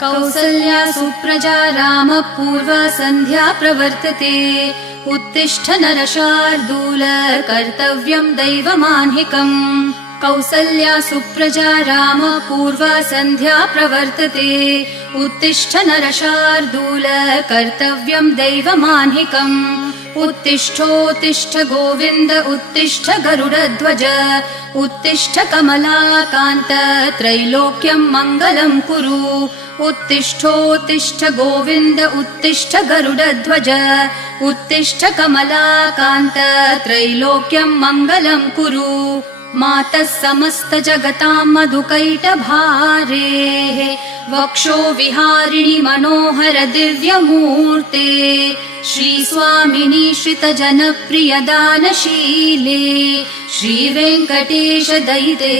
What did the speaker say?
कौसल्या सुप्रजा रामपूर्वा सन्ध्या प्रवर्तते उत्तिष्ठ नरशार्दूल कर्तव्यं दैवमान्हिकम् कौसल्या सुप्रजा रामपूर्वा सन्ध्या प्रवर्तते उत्तिष्ठ नरशार्दूल कर्तव्यं दैवमान्हिकम् उत्तिष्ठोत्तिष्ठ गोविन्द उत्तिष्ठ गरुडध्वज उत्तिष्ठ कमलाकान्त त्रैलोक्यं मङ्गलं कुरु उत्तिष्ठोत्तिष्ठ गोविन्द उत्तिष्ठ गरुडध्वज उत्तिष्ठ कमलाकान्त त्रैलोक्यं मङ्गलं कुरु मातः समस्त जगतां मधुकैटभारेः वक्षो विहारिणि मनोहर दिव्यमूर्ते श्रीस्वामिनि श्रितजनप्रिय दानशीले श्रीवेङ्कटेश दयिते